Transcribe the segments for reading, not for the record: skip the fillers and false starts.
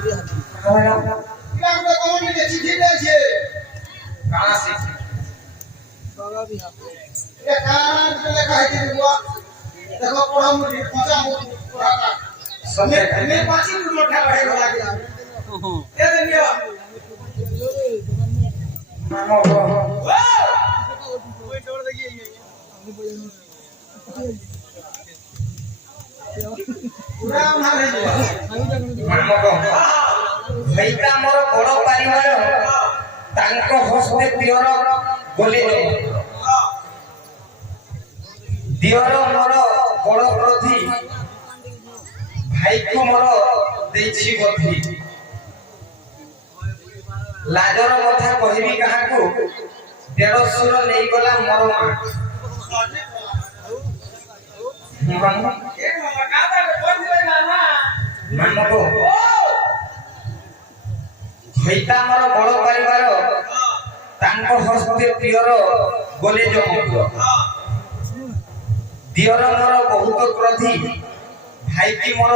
क्या को कौन ने चिट्ठी दे छे कहां से बाबा भी हां ये कान पे लिखा है कि बुआ देखो पढ़ा मुझे पूछा पढ़ा समय में पांच मिनट मोटा रहे लगा गया ये देखिए मामा कोई छोड़ देखिए पूरा मारे भैया मोर बड़ परिवार तांको हस्ते पियर बोले दियर मोर बड़ प्रति भाई को मोर देछि गथि लाजर कथा कहबी कहा को देड़सुर नै गला मोर मां मानको भैया मोर बड़ परिवार तांको हस्ते पियर बोले जो दियर मोर बहुत क्रोधी भाई की मोर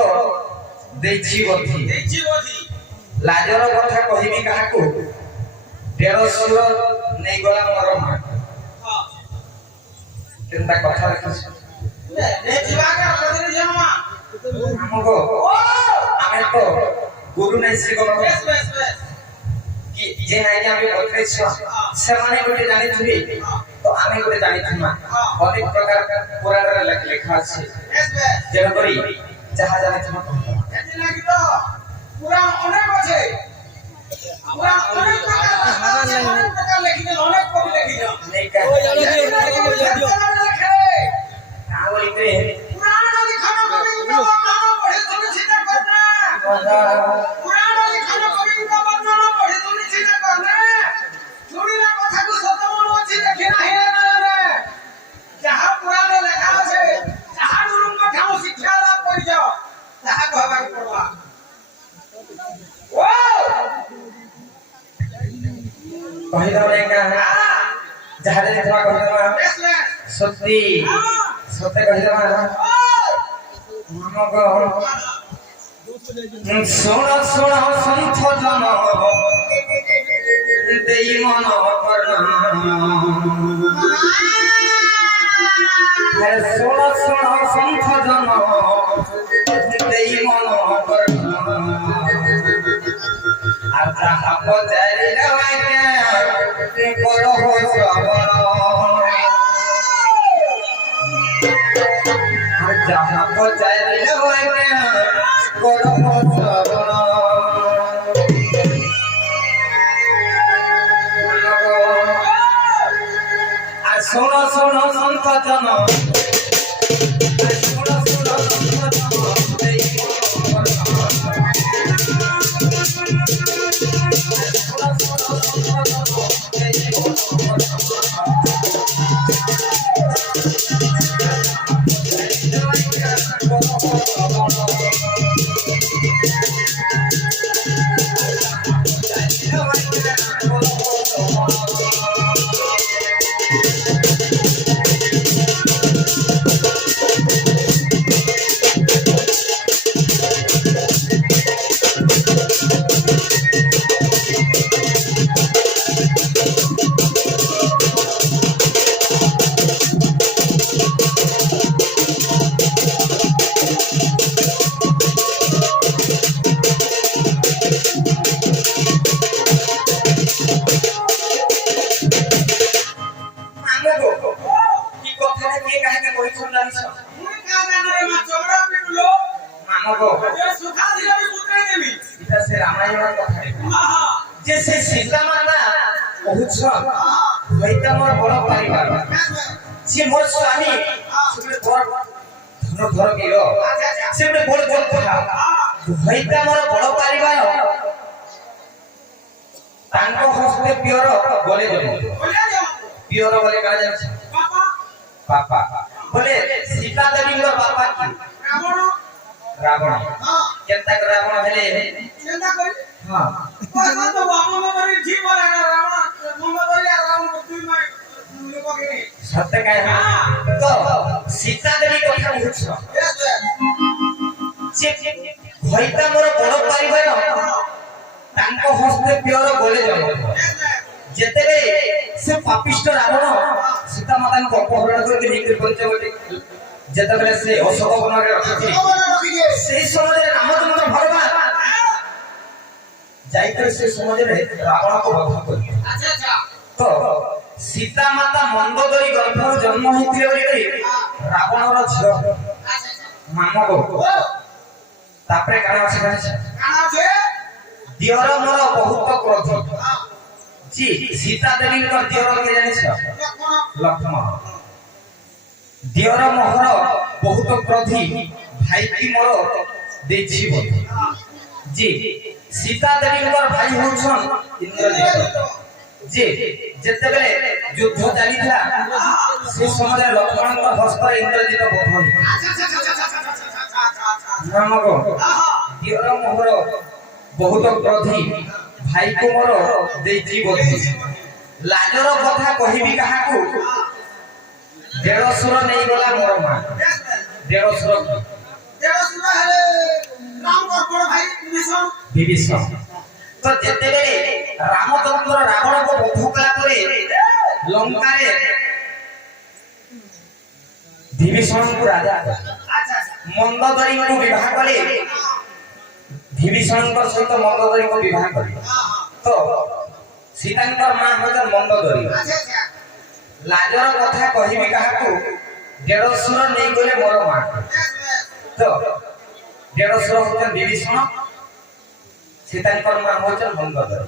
देछि गथि लाजर कथा कहबी कहा को देड़सुर नै गला मोर मां केनता कथा रखिस ने जीवा का प्रति जन्मा हमको आमे तो गुरु नै सिखो बस कि जे आज्ञा हम बतरे छ से माने गोटे जानि थुबी तो आमे गोटे जानि थुमा अनेक प्रकार पुराण रे लिखा छै जे करी जहा जानि थुमा एति लागि तो पूरा अनेक আছে पूरा अनेक प्रकार लिखि दे अनेक कवि लिखि दे नहीं का ओ जानो आवली पे पुराण लिखना कवि का वर्णन पढ़े तुम सीधा करना पुराण लिखना कवि का वर्णन पढ़े तुम सीधा करना सुनिला कथा को सत मन अछि देखि नाही रे जहां पुराण लिखा আছে जहां गुरु का ठाव शिक्षा लाभ कर जाओ जहां कहबा के पड़वा ओ पहिला रे का जहां रे थोड़ा कहबा सत्य सत्य कहबा हमको सुन सुन संत जन देई मन हरे सुन सुन संत जन देई मन आजा हप जारी लगे कोलो हो श्रवण आजा हप जारी लगे कोलो हो श्रवण सुन सुन संत जन सुन सुन संत जैसे सीता माता बहुत भैया मोर बड़ परिवार से मोर स्वामी से घर धन घर गिरो से बड़ बड़ था भैया मोर बड़ परिवार तांको हस्ते पियर बोले पियर बोले कहा जाय पापा बोले सीता देवी रो पापा की रावण केनता रावण भेले केनता करी हां कोन तो वामन मरी जी वाला रावण मंगल या रावण दुई में लोग के सत्य कहे तो सीता देवी कथा बुझछ से भैया मोर बड़ परिवार ତାଙ୍କ ହସ୍ତେ ପ୍ରିୟର ଗଲେ ଜନ୍ମ ଯେତେବେଳେ ସେ ପାପିଷ୍ଟ ରାବଣ ସୀତା ମାତାଙ୍କୁ ଅପହରଣ କରିକି ନେଇକି ପଞ୍ଚବଟୀ ଯେତେବେଳେ ସେ ଅଶୋକ ବନରେ ରଖିଥିଲେ ସେହି ସମୟରେ ରାମଚନ୍ଦ୍ର ଭଗବାନ ଯାଇକରି ସେ ସମୟରେ ରାବଣକୁ ବଧ କଲେ। ତ ସୀତା ମାତା ମନ୍ଦୋଦରୀ ଗର୍ଭରୁ ଜନ୍ମ ହେଇଥିଲେ ବୋଲି ରାବଣର ଝିଅ ମାନବ ତାପରେ କାଣ ଅଛି ଦିଅର ମୋର ବହୁତ କ୍ରୋଧ জি সীতা দেবীর দিଅର কে জানিছ লক্ষ্ମଣ দিଅର মোহର ବହୁତ କ୍ରୋଧୀ ଭାଇକି ମୋର ଦେଇଛି ବୋଧେ জি সীতা দেবীଙ୍କର ଭାଇ ହଉଛନ୍ ଇନ୍ଦ୍ରଜିତ জি ଯେତେବେଳେ ଯୁଦ୍ଧ ଚାଲିଥିଲା ସେ ସମୟରେ ଲକ୍ଷ୍ମଣଙ୍କ ହସ୍ତରେ ଇନ୍ଦ୍ରଜିତ ବଧ ହୋଇଥିଲା ନାମକ ଦିଅର ମୋହର ବହୁତ କ୍ରୋଧୀ ଭାଇକୁ ମୋର ଦେଇଛି ବୋଧେ ଲାଜର କଥା କହିବି କାହାକୁ ଦେଢ଼ଶୁର ନେଇଗଲା ମୋର ମା ଦେଢ଼ଶୁର ହେଲେ ରାମଙ୍କ ବଡ଼ ଭାଇ ବିଭୀଷଣ ତ ଯେତେବେଳେ ରାମଚନ୍ଦ୍ର ରାବଣକୁ ବଧ କଲା ପରେ ଲଙ୍କାରେ ବିଭୀଷଣଙ୍କୁ ରାଜା ମନ୍ଦୋଦରୀଙ୍କୁ ବିବାହ କଲେ ବିଭୀଷଣଙ୍କ ସହିତ ମନ୍ଦୋଦରୀଙ୍କୁ ବିବାହ କଲେ ତ ସୀତାଙ୍କର ମା ହଉଛନ୍ତି ମନ୍ଦୋଦରୀ ଲାଜର କଥା କହିବି କାହାକୁ ଦେଢ଼ଶୁର ନେଇଗଲେ ମୋର ମା ତ ଦେଢ଼ଶୁର ହଉଛନ୍ତି ବିଭୀଷଣ ସୀତାଙ୍କର ମା ହଉଛନ୍ତି ମନ୍ଦୋଦରୀ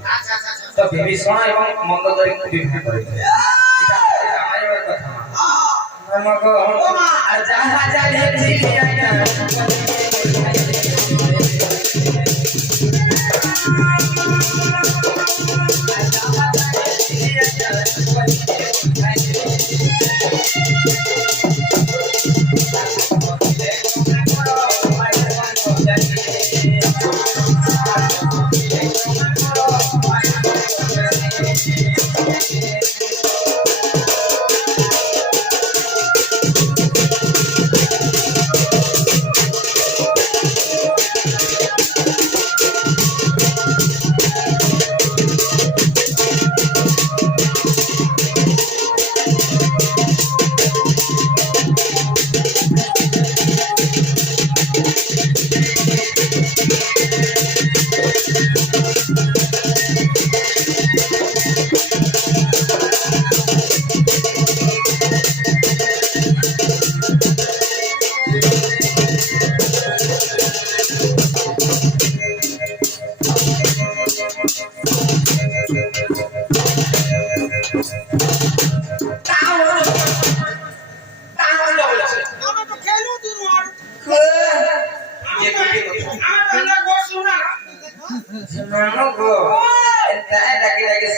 ତ ବିଭୀଷଣ ଏବଂ ମନ୍ଦୋଦରୀଙ୍କୁ ବିବାହ କରିଥିଲେ ରାମାୟଣର କଥା ନାମକ ଯାହା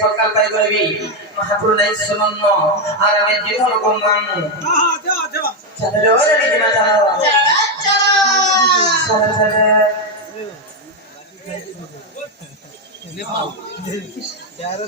সকাল পাই বলবি মহাপুর নাই শূন্য আর আমি জীবন কমাম চলো রে দিমা চলো यार